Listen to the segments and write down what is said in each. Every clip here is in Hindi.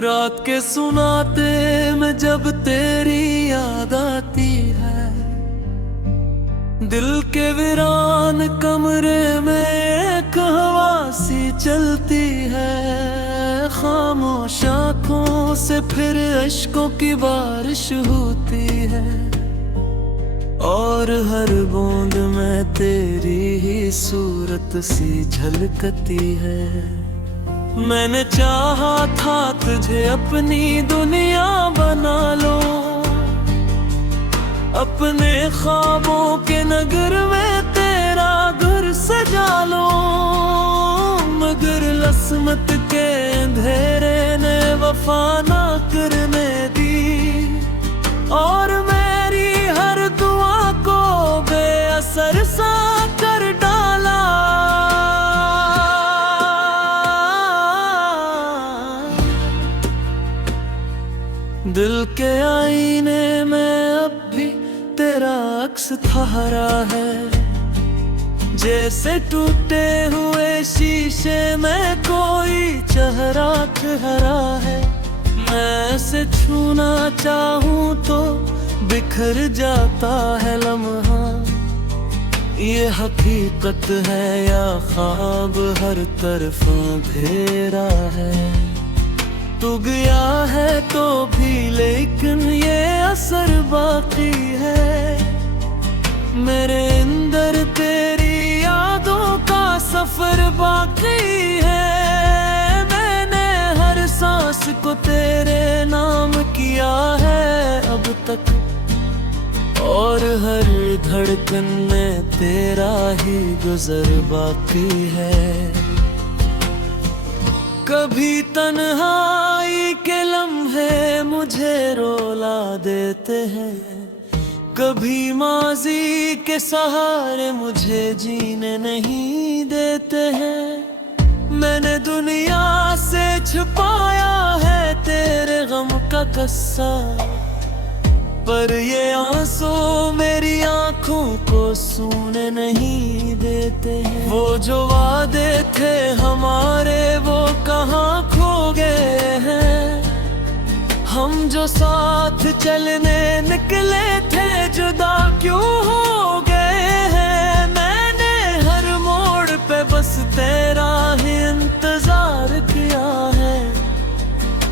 रात के सुनाते में जब तेरी याद आती है, दिल के वीरान कमरे में एक हवा सी चलती है। खामोश आँखों से फिर अश्कों की बारिश होती है, और हर बूंद में तेरी ही सूरत सी झलकती है। मैंने चाहा था तुझे अपनी दुनिया बना लो, अपने ख्वाबों के नगर में तेरा घर सजा लो, मगर लस्मत के अंधेरे ने वफा ना करने दी, और मेरी हर दुआ को बेअसर सा कर डाला। दिल के आईने में अब भी तेरा अक्स ठहरा है, जैसे टूटे हुए शीशे में कोई चेहरा ठहरा है। मैं इसे छूना चाहूं तो बिखर जाता है लम्हा, ये हकीकत है या ख्वाब हर तरफ अंधेरा है। तू गया है तो भी लेकिन ये असर बाकी है, मेरे अंदर तेरी यादों का सफर बाकी है। मैंने हर सांस को तेरे नाम किया है अब तक, और हर धड़कन में तेरा ही गुजर बाकी है। कभी तन्हाई के लम्हे मुझे रोला देते हैं, कभी माजी के सहारे मुझे जीने नहीं देते हैं। मैंने दुनिया से छुपाया है तेरे गम का किस्सा, पर ये आंसू मेरी आंखों को सूने नहीं देते हैं। वो जो वादे थे हमारे वो कहाँ खो गए हैं, हम जो साथ चलने निकले थे जुदा क्यों हो गए हैं। मैंने हर मोड़ पे बस तेरा ही इंतजार किया है,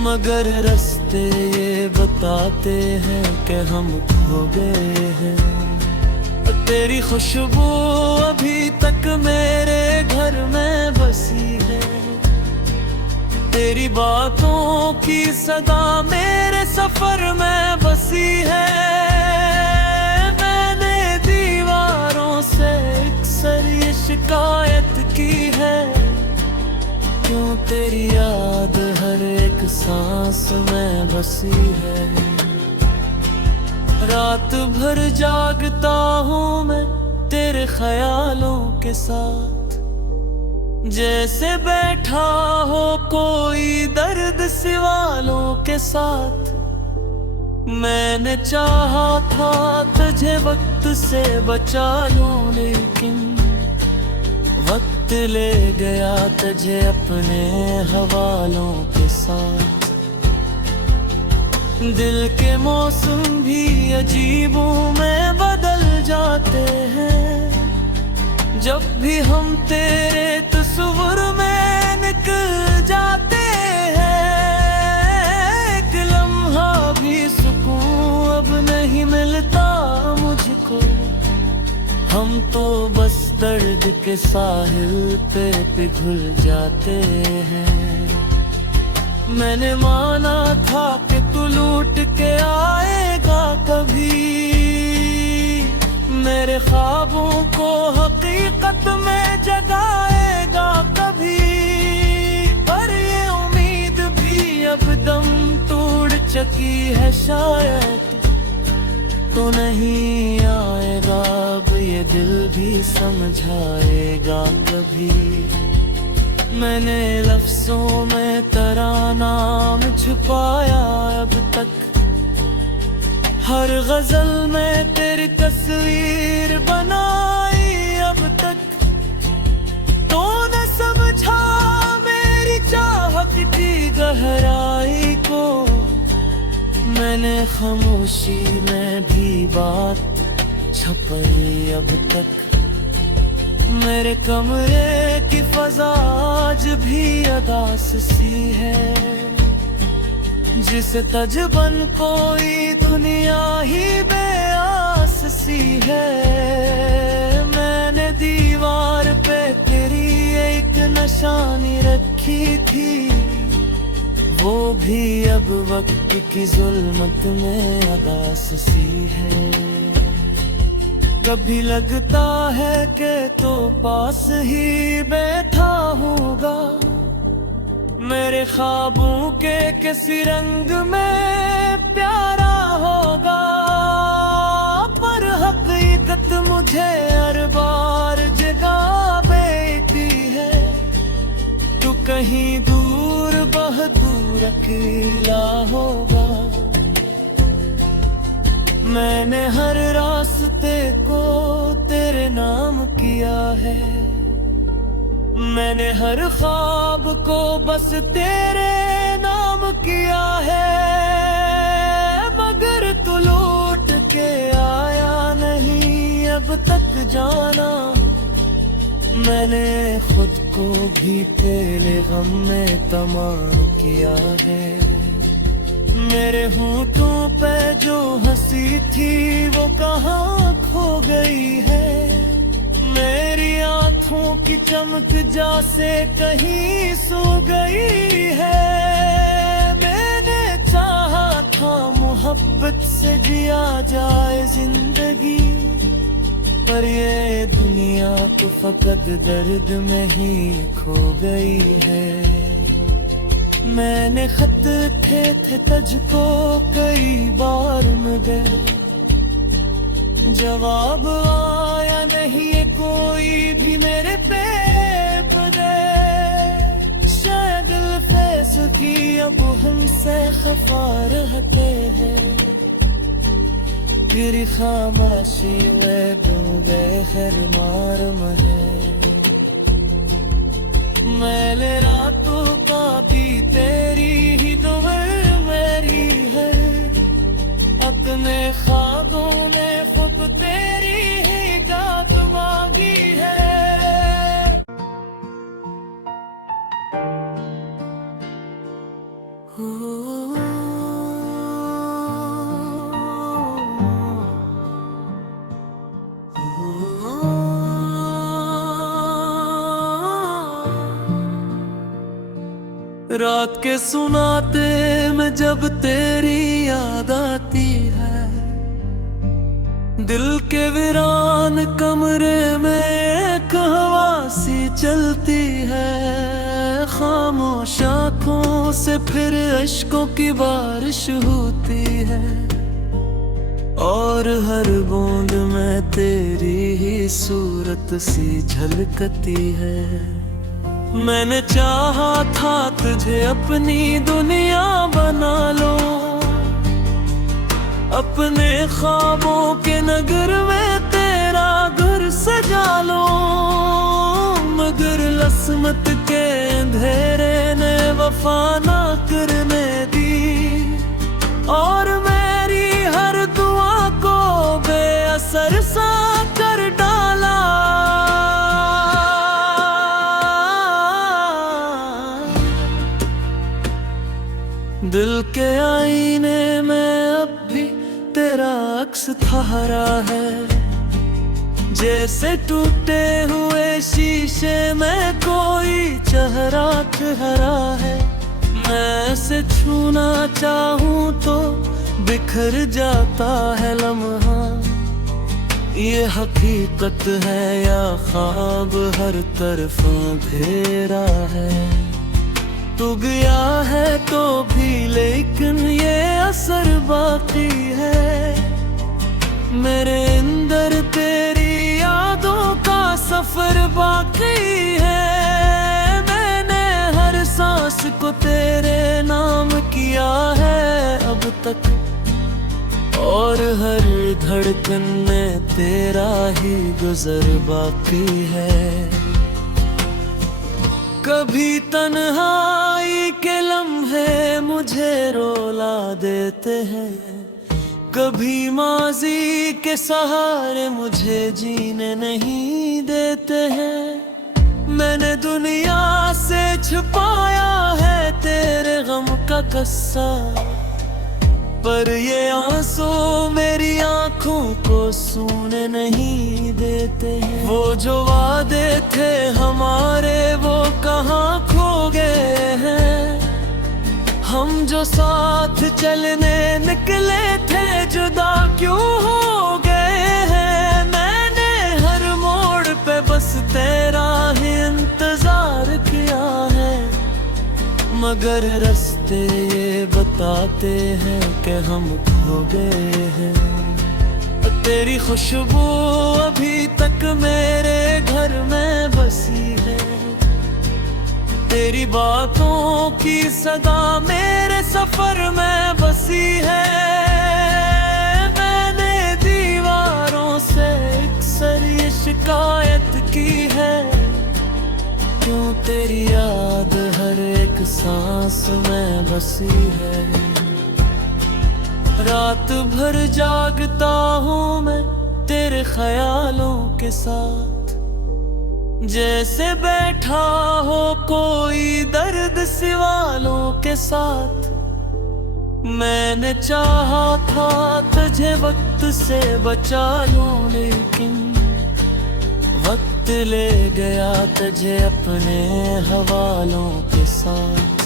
मगर रास्ते ये बताते हैं कि हम खो गए हैं। तेरी खुशबू अभी तक मेरे घर में बसी है, तेरी बातों की सदा मेरे सफर में बसी है। मैंने दीवारों से अक्सर ये शिकायत की है, क्यों तेरी याद हर एक सांस में बसी है। रात भर जागता हूँ मैं तेरे ख्यालों के साथ, जैसे बैठा हो कोई दर्द सिवालों के साथ। मैंने चाहा था तुझे वक्त से बचा लूं, लेकिन वक्त ले गया तुझे अपने हवालों के साथ। दिल के मौसम भी अजीबों में बदल जाते हैं, जब भी हम तेरे तस्वीर में निकल जाते हैं। एक लम्हा भी सुकून अब नहीं मिलता मुझको, हम तो बस दर्द के साहिल पे पिघल जाते हैं। मैंने माना था कि तू लूट के आएगा कभी, मेरे ख्वाबों को हकीकत में जगाएगा कभी, पर ये उम्मीद भी अब दम तोड़ चुकी है। शायद तो नहीं आएगा अब ये दिल भी समझाएगा कभी। मैंने लफ्जों में तेरा नाम छुपाया अब तक, हर गजल में तेरी तस्वीर बनाई अब तक। तो न समझा मेरी चाहत की गहराई मैंने खामोशी में भी बात छुपाई अब तक। मेरे कमरे की फजा आज भी अदास सी है, जिसे तजबन कोई दुनिया ही बेआस सी है। मैंने दीवार पे तेरी एक निशानी रखी थी, वो भी अब वक्त की जुल्मत में अदास सी है। कभी लगता है कि तो पास ही बैठा होगा, मेरे ख्वाबों के किसी रंग में प्यारा होगा। पर हकीकत मुझे हर बार जगा देती है, तू कहीं दूर बहादुर अकेला होगा। मैंने हर रास्ते को तेरे नाम किया है, मैंने हर ख्वाब को बस तेरे नाम किया है। मगर तू लौट के आया नहीं अब तक जाना, मैंने खुद को भी तेरे गम में तमाम किया है। मेरे होठों पे जो हंसी थी वो कहाँ खो गई है, मेरी आँखों की चमक जैसे कहीं सो गई है। मैंने चाहा था मोहब्बत से जिया जाए जिंदगी, पर ये दुनिया तो फकत दर्द में ही खो गई है। मैंने खत थे तुझको कई बार मगर जवाब आया नहीं कोई भी मेरे पे बदे। शायद फैस की अब हमसे खफा रहते हैं, तेरी खामोशी में डूबे हर मारम है। मैंने रातों का भी तेरी ही दुआ मेरी है, अपने ख्वाबों में खुद तेरी ही गात मांगी है। रात के सुनाते में जब तेरी याद आती है, दिल के वीरान कमरे में एक हवा सी चलती है। खामोश आँखों से फिर अश्कों की बारिश होती है, और हर बूंद में तेरी ही सूरत सी झलकती है। मैंने चाहा था तुझे अपनी दुनिया बना लो, अपने ख्वाबों के नगर में तेरा घर सजा लो। मगर लस्मत के अंधेरे ने वफा ना करने दी, और मेरी हर दुआ को बेअसर सा कर डाला। दिल के आईने में अब भी तेरा अक्स ठहरा है, जैसे टूटे हुए शीशे में कोई चेहरा ठहरा है। मैं इसे छूना चाहूँ तो बिखर जाता है लम्हा, ये हकीकत है या ख्वाब हर तरफ अंधेरा है। तू गया है तो भी लेकिन ये असर बाकी है, मेरे अंदर तेरी यादों का सफर बाकी है। मैंने हर सांस को तेरे नाम किया है अब तक, और हर धड़कन में तेरा ही गुजर बाकी है। कभी तन्हाई के लम्हे मुझे रोला देते हैं, कभी माजी के सहारे मुझे जीने नहीं देते हैं। मैंने दुनिया से छुपाया है तेरे गम का कस्सा, पर ये आंसू मेरी आंखों को सूने नहीं देते हैं। वो जो वादे थे हमारे वो कहाँ खो गए हैं, हम जो साथ चलने निकले थे जुदा क्यों हो गए हैं। मैंने हर मोड़ पे बस तेरा ही इंतजार किया है, मगर रास्ते ये बताते हैं कि हम खो गए हैं। तेरी खुशबू अभी तक मेरे घर में बसी है, तेरी बातों की सदा मेरे सफर में बसी है। मैंने दीवारों से अक्सर ये शिकायत की है, क्यों तेरी याद हर एक सांस में बसी है। रात भर जागता हूँ मैं तेरे ख्यालों के साथ, जैसे बैठा हो कोई दर्द सिवालों के साथ। मैंने चाहा था तुझे वक्त से बचा लूं, लेकिन वक्त ले गया तुझे अपने हवालों के साथ।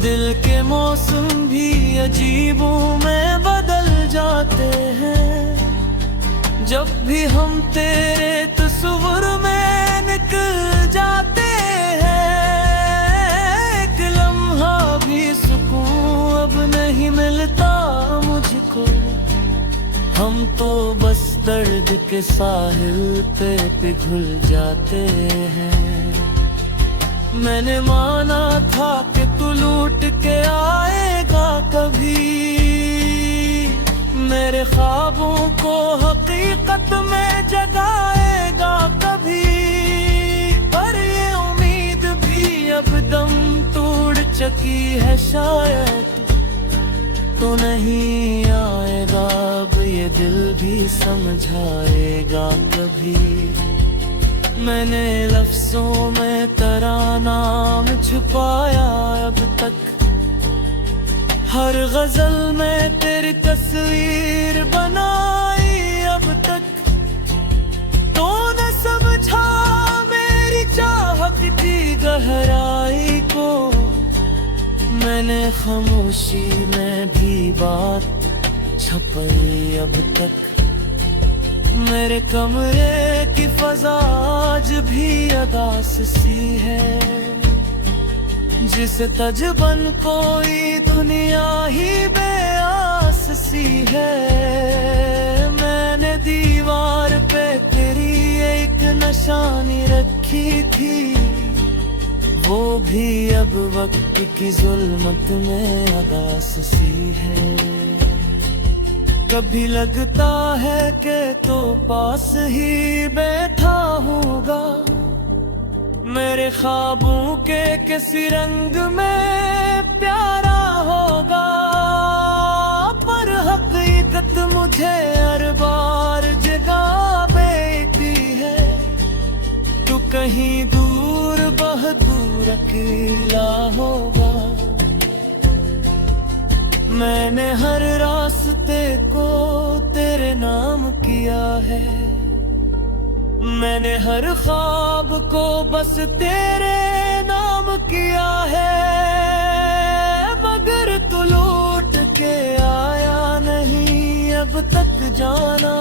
दिल के मौसम भी अजीबों में बदल जाते हैं, जब भी हम तेरे तस्वीर में निकल जाते हैं। एक लम्हा भी सुकून अब नहीं मिलता मुझको, हम तो बस दर्द के साहिल पे पिघल जाते हैं। मैंने माना था कि तू लूट के आएगा कभी, मेरे ख्वाबों को हकीकत में जगाएगा कभी। पर ये उम्मीद भी अब दम तोड़ चुकी है, शायद तो नहीं आएगा अब ये दिल भी समझाएगा कभी। मैंने लफ्जों में तेरा नाम छुपाया अब तक, हर गजल में तेरी तस्वीर बनाई अब तक। तो न समझा मेरी चाहत की गहराई को, मैंने खामोशी में भी बात छुपाई अब तक। मेरे कमरे की फजा आज भी अदास सी है, जिसे तजबन कोई दुनिया ही बेआस सी है। मैंने दीवार पे तेरी एक निशानी रखी थी, वो भी अब वक्त की जुल्मत में अदास सी है। कभी लगता है कि तो पास ही बैठा होगा, मेरे ख्वाबों के किसी रंग में प्यारा होगा। पर हकीकत मुझे हर बार जगा बेटी है, तू कहीं दूर बहदूर अकेला होगा। मैंने हर रास्ते को तेरे नाम किया है, मैंने हर ख्वाब को बस तेरे नाम किया है। मगर तू लौट के आया नहीं अब तक जाना,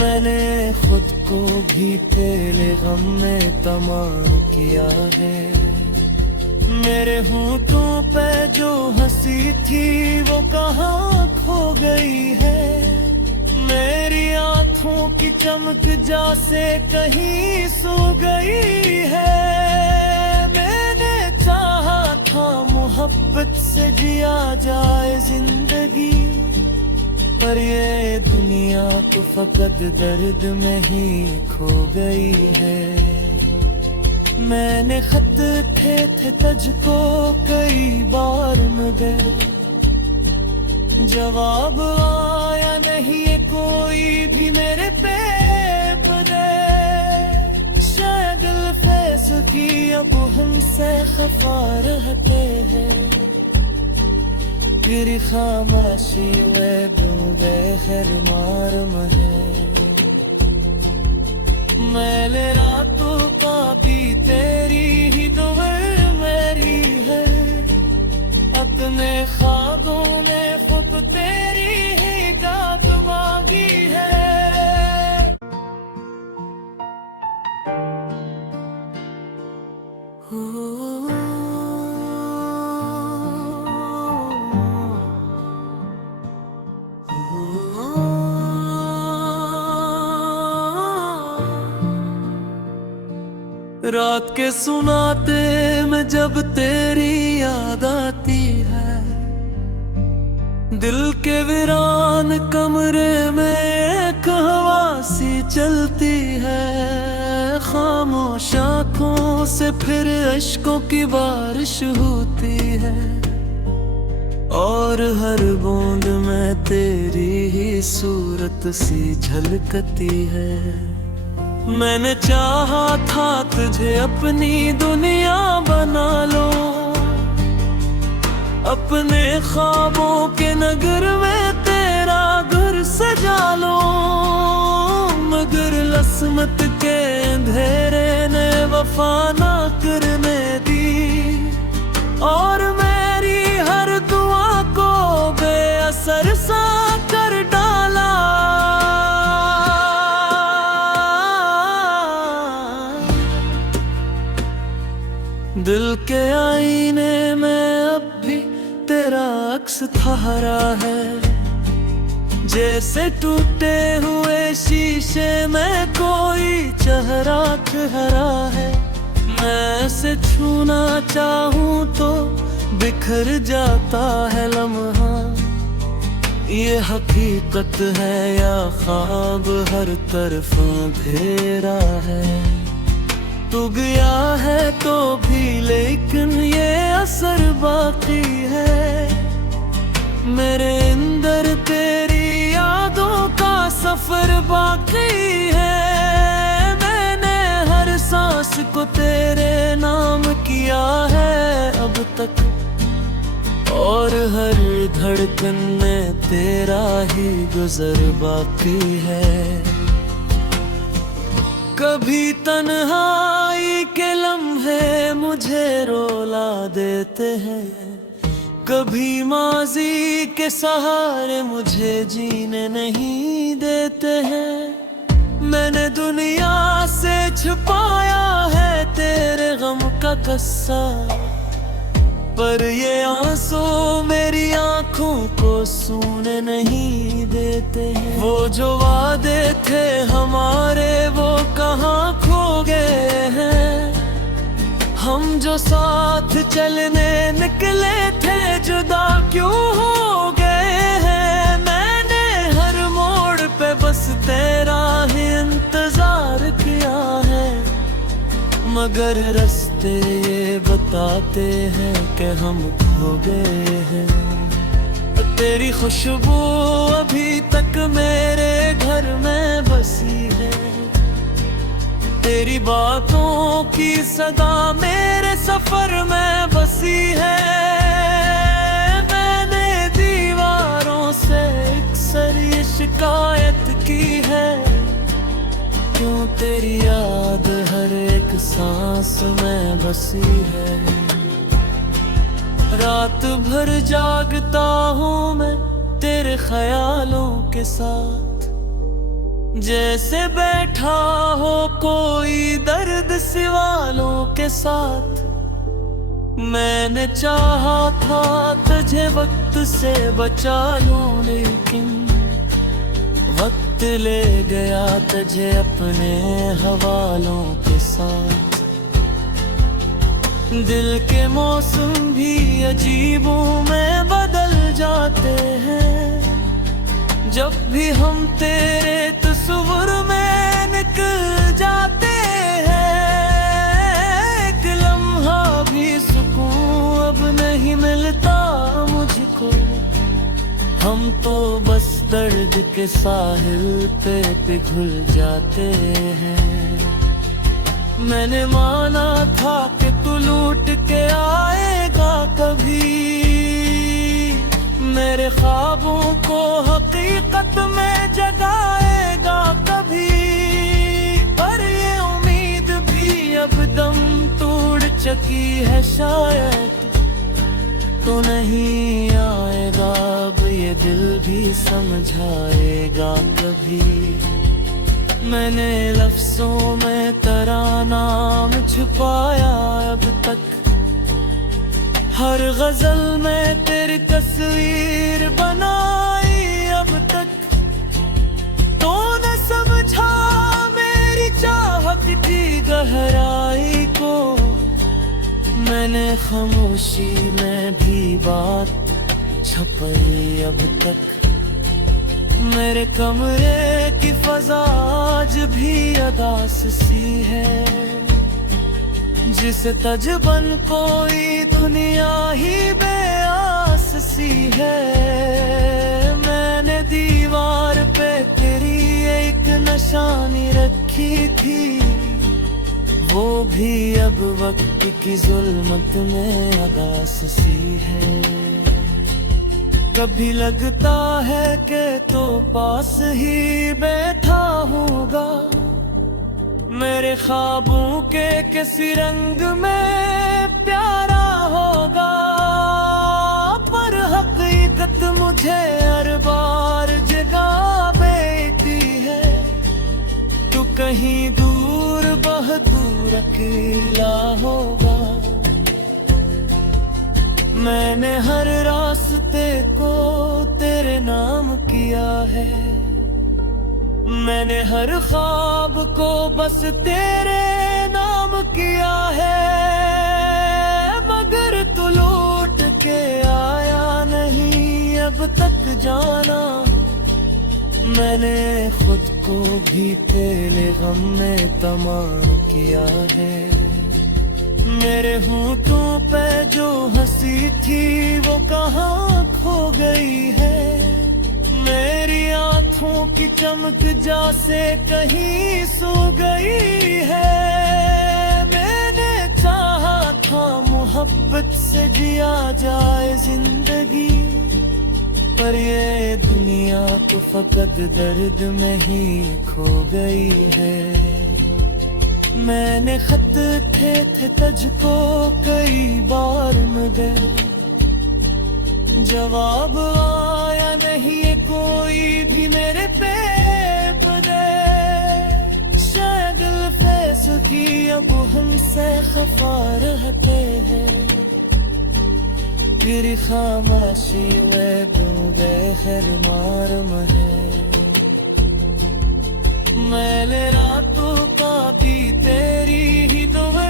मैंने खुद को भी तेरे गम में तमाम किया है। मेरे होठों पे जो हंसी थी वो कहाँ खो गई है, मेरी आँखों की चमक जैसे कहीं सो गई है। मैंने चाहा था मोहब्बत से जिया जाए जिंदगी, पर ये दुनिया तो फकत दर्द में ही खो गई है। मैंने खत थे तुझको कई बार मगर जवाब आया नहीं कोई भी मेरे पे दे। शायद फैस की अब हमसे खफा रहते हैं, तेरी खामोशी में डूबे हर मारम है। मैंने रातों का भी तेरी ही दुवर मेरी है, अपने ख्वाबों में खुद तेरी ही गात मांगी है। रात के सुनाते में जब तेरी याद आती है, दिल के वीरान कमरे में एक हवा सी चलती है। खामोश आँखों से फिर अश्कों की बारिश होती है, और हर बूंद में तेरी ही सूरत सी झलकती है। मैंने चाहा था तुझे अपनी दुनिया बना लो, अपने ख्वाबों के नगर में तेरा घर सजा लो, मगर लस्मत के अंधेरे ने वफा ना करने दी, और मेरी हर दुआ को बेअसर सा कर डाला। दिल के आईने में अब भी तेरा अक्स ठहरा है, जैसे टूटे हुए शीशे में कोई चेहरा ठहरा है। मैं से छूना चाहूं तो बिखर जाता है लम्हा, ये हकीकत है या ख्वाब हर तरफ अंधेरा है। तू गया है तो भी लेकिन ये असर बाकी है, मेरे अंदर तेरी यादों का सफर बाकी है। मैंने हर सांस को तेरे नाम किया है अब तक, और हर धड़कन में तेरा ही गुजर बाकी है। कभी तन्हाई के लम्हे मुझे रोला देते हैं, कभी माजी के सहारे मुझे जीने नहीं देते हैं। मैंने दुनिया से छुपाया है तेरे गम का किस्सा, पर ये आंसू मेरी आंखों को सूने नहीं देते हैं। वो जो वादे थे हमारे वो कहाँ खो गए हैं, हम जो साथ चलने निकले थे जुदा क्यों हो गए हैं। मैंने हर मोड़ पे बस तेरा ही इंतजार किया है, मगर रास्ते ये बताते हैं कि हम खो गए हैं। तेरी खुशबू अभी तक मेरे घर में बसी है, तेरी बातों की सदा मेरे सफर में बसी है। मैंने दीवारों से अक्सर ये शिकायत की है, क्यों तेरी याद हर एक सांस में बसी है। रात भर जागता हूँ मैं तेरे ख्यालों के साथ, जैसे बैठा हो कोई दर्द सिवालों के साथ। मैंने चाहा था तुझे वक्त से बचा लूं, लेकिन वक्त ले गया तुझे अपने हवालों के साथ। दिल के मौसम भी अजीबों में बदल जाते हैं, जब भी हम तेरे तस्वीर में निकल जाते हैं। दर्द के साहिल पे पिघल जाते हैं। मैंने माना था कि तू लूट के आएगा कभी, मेरे ख्वाबों को हकीकत में जगाएगा कभी। पर ये उम्मीद भी अब दम तोड़ चुकी है, शायद तो नहीं आएगा अब ये दिल भी समझाएगा कभी। मैंने लफ्जों में तेरा नाम छुपाया अब तक, हर गजल में तेरी तस्वीर बनाई अब तक। तो न समझा मेरी चाहत की गहराई को, मैंने खामोशी में भी बात छुपाई अब तक। मेरे कमरे की फजा आज भी अदास सी है, जिसे तजबन कोई दुनिया ही बेआस सी है। मैंने दीवार पे तेरी एक निशानी रखी थी, वो भी अब वक्त की जुल्मत में अदास सी है। कभी लगता है कि तो पास ही बैठा होगा, मेरे ख्वाबों के किसी रंग में प्यारा होगा। पर हकीकत मुझे हर बार जगा देती है, तू कहीं दूर बहुत दूर अकेला होगा। मैंने हर रास्ते को तेरे नाम किया है, मैंने हर ख्वाब को बस तेरे नाम किया है। मगर तू लौट के आया नहीं अब तक जाना, मैंने खुद को भी तेरे गम में तमाम किया है। मेरे होठों पे जो हंसी थी वो कहाँ खो गई है, मेरी आँखों की चमक जैसे कहीं सो गई है। मैंने चाहा था मोहब्बत से जिया जाए जिंदगी, पर ये दुनिया तो फकत दर्द में ही खो गई है। मैंने खत थे तुझको कई बार मगर जवाब आया नहीं कोई भी मेरे पे बदे। शायद फैसलों की अब हमसे खफा रहते हैं, तेरी खामोशी में डूबे हर मारम है। मैंने रातों का भी तेरी ही दुआ